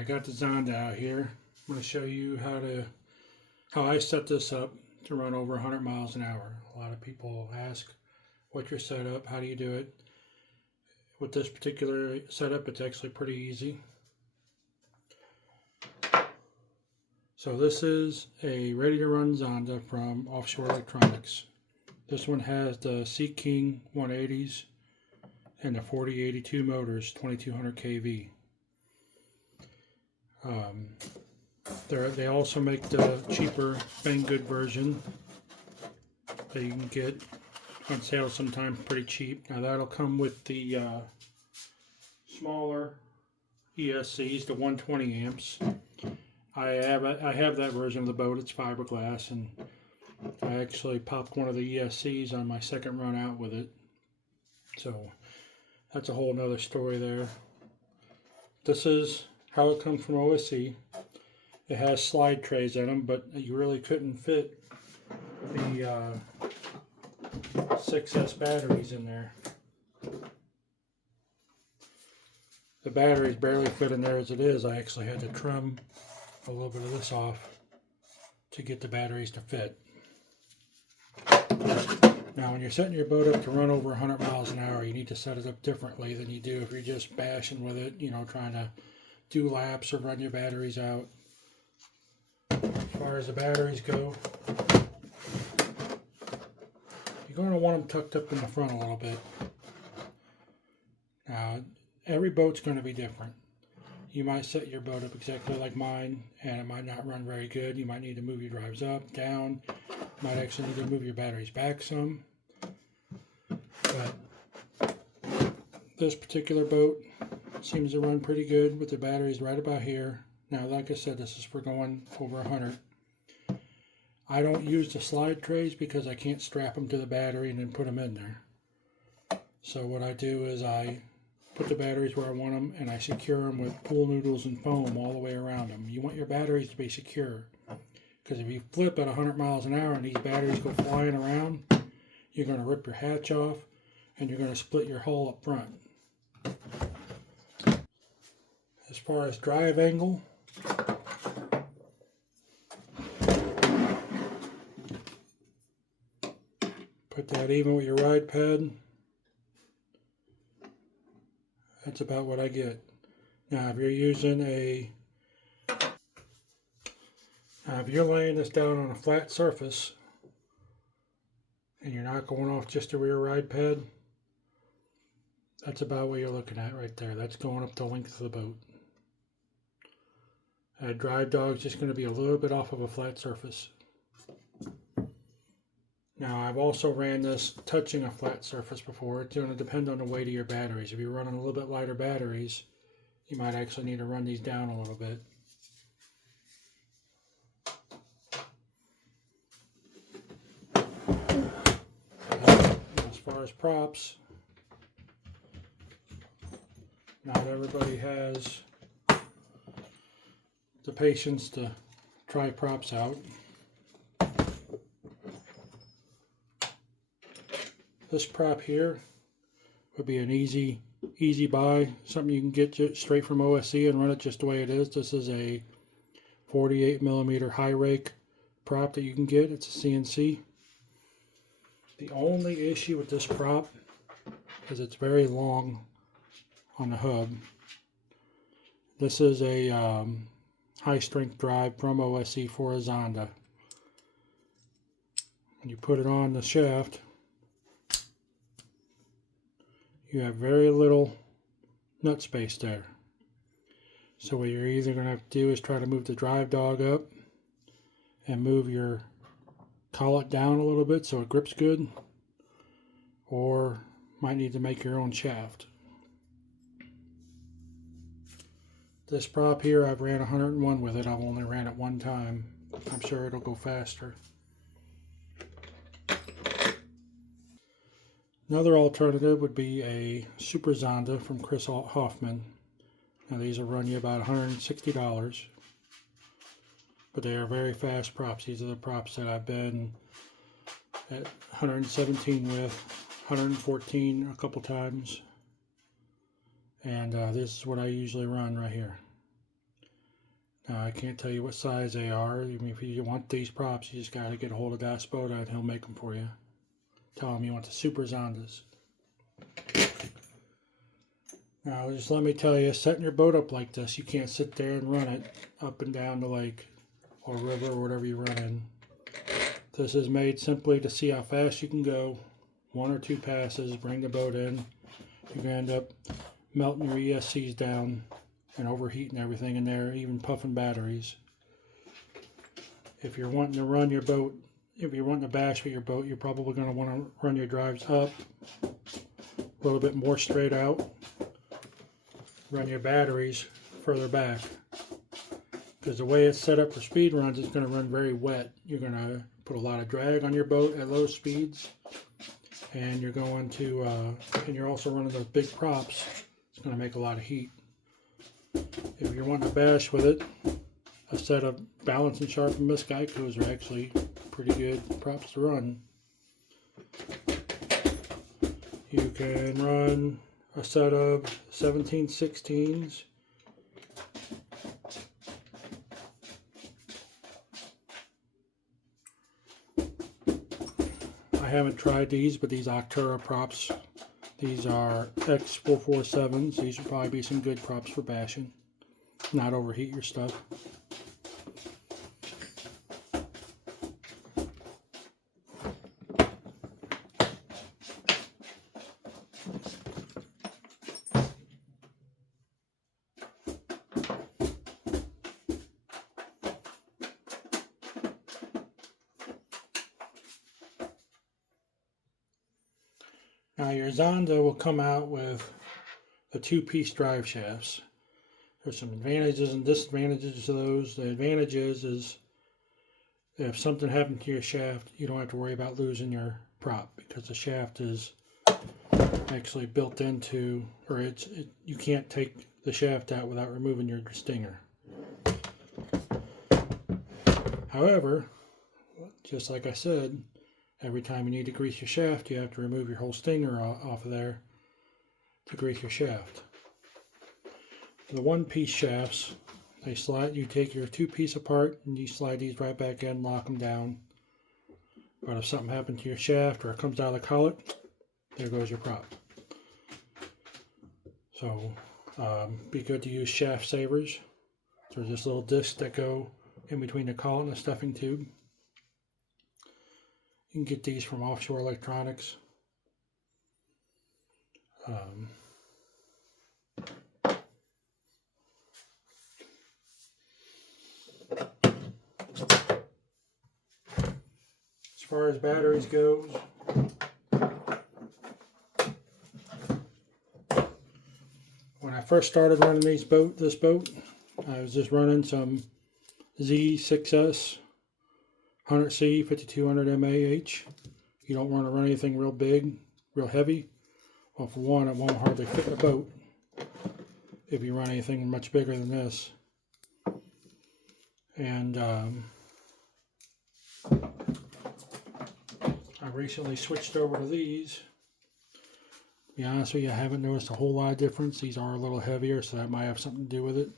I got the Zonda out here. I'm going to show you how I set this up to run over 100 miles an hour. A lot of people ask what's your setup, how do you do it? With this particular setup, it's actually pretty easy. So this is a ready to run Zonda from Offshore Electronics. This one has the Sea King 180s and the 4082 motors, 2200 kV. They also make the cheaper Banggood version that you can get on sale sometimes pretty cheap. Now that'll come with the smaller ESCs, the 120 amps. I have that version of the boat. It's fiberglass, and I actually popped one of the ESCs on my second run out with it. So that's a whole nother story there. This is how it comes from OSC. It has slide trays in them, but you really couldn't fit the 6S batteries in there. The batteries barely fit in there as it is. I actually had to trim a little bit of this off to get the batteries to fit. Now when you're setting your boat up to run over 100 miles an hour, you need to set it up differently than you do if you're just bashing with it, you know, trying to do laps or run your batteries out. As far as the batteries go, you're going to want them tucked up in the front a little bit. Now, every boat's going to be different. You might set your boat up exactly like mine, and it might not run very good. You might need to move your drives up, down. You might actually need to move your batteries back some. But this particular boat seems to run pretty good with the batteries right about here. Now, like I said, this is for going over 100. I don't use the slide trays because I can't strap them to the battery and then put them in there. So what I do is I put the batteries where I want them, and I secure them with pool noodles and foam all the way around them. You want your batteries to be secure, because if you flip at 100 miles an hour and these batteries go flying around, you're going to rip your hatch off and you're going to split your hull up front. As far as drive angle, put that even with your ride pad. That's about what I get. Now if you're laying this down on a flat surface and you're not going off just a rear ride pad, that's about what you're looking at right there. That's going up the length of the boat. A drive dog's just going to be a little bit off of a flat surface. Now I've also ran this touching a flat surface before. It's going to depend on the weight of your batteries. If you're running a little bit lighter batteries, you might actually need to run these down a little bit. As far as props, not everybody has the patience to try props out. This prop here would be an easy buy, something you can get straight from OSC and run it just the way it is. This is a 48mm high rake prop that you can get. It's a CNC. The only issue with this prop is it's very long on the hub. This is a high strength drive from OSC for a Zonda. When you put it on the shaft, you have very little nut space there. So what you're either going to have to do is try to move the drive dog up and move your collet down a little bit so it grips good, or might need to make your own shaft. This prop here, I've ran 101 with it. I've only ran it one time. I'm sure it'll go faster. Another alternative would be a Super Zonda from Chris Hoffman. Now these will run you about $160, but they are very fast props. These are the props that I've been at 117 with, 114 a couple times, and this is what I usually run right here. I can't tell you what size they are. I mean, if you want these props, you just got to get a hold of Dasboata and he'll make them for you. Tell him you want the super Zondas. Now, just let me tell you, setting your boat up like this, you can't sit there and run it up and down the lake or river or whatever you run in. This is made simply to see how fast you can go. 1 or 2 passes, bring the boat in. You're going to end up melting your ESCs down and overheating everything in there, even puffing batteries. If you're wanting to run your boat, if you're wanting to bash with your boat, you're probably going to want to run your drives up a little bit more straight out. Run your batteries further back, because the way it's set up for speed runs, it's going to run very wet. You're going to put a lot of drag on your boat at low speeds, and you're going to and you're also running those big props. It's going to make a lot of heat. If you're wanting to bash with it, a set of Balance and Sharpen Miss Geicos are actually pretty good props to run. You can run a set of 17/16s. I haven't tried these, but these Octura props, these are X447s. These would probably be some good props for bashing. Not overheat your stuff. Now your Zonda will come out with the 2-piece drive shafts. There's some advantages and disadvantages to those. The advantage is if something happened to your shaft, you don't have to worry about losing your prop, because the shaft is actually built into, or you can't take the shaft out without removing your stinger. However, just like I said, every time you need to grease your shaft, you have to remove your whole stinger off of there to grease your shaft. The 1-piece shafts, they slide. You take your 2-piece apart and you slide these right back in, lock them down. But if something happened to your shaft or it comes out of the collet, there goes your prop. So be good to use shaft savers. There's just little discs that go in between the collet and the stuffing tube. You can get these from Offshore Electronics. As far as batteries goes, when I first started running this boat, I was just running some Z6S 100C 5200 mAh. You don't want to run anything real big, real heavy. Well, for one, it won't hardly fit the boat if you run anything much bigger than this. And I recently switched over to these. To be honest with you, I haven't noticed a whole lot of difference. These are a little heavier, so that might have something to do with it.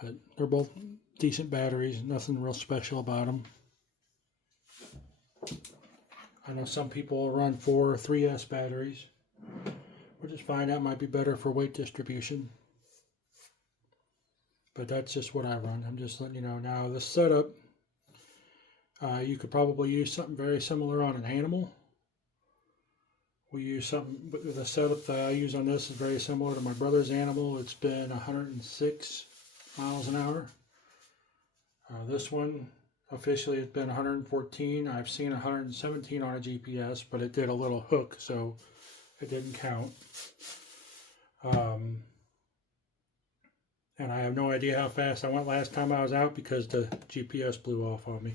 But they're both decent batteries, nothing real special about them. I know some people run 4 or 3S batteries, which is fine. That might be better for weight distribution. But that's just what I run. I'm just letting you know. Now, this setup, you could probably use something very similar on an Animal. We use something, but the setup that I use on this is very similar to my brother's Animal. It's been 106 miles an hour. This one officially has been 114. I've seen 117 on a GPS, but it did a little hook, so it didn't count. And I have no idea how fast I went last time I was out because the GPS blew off on me.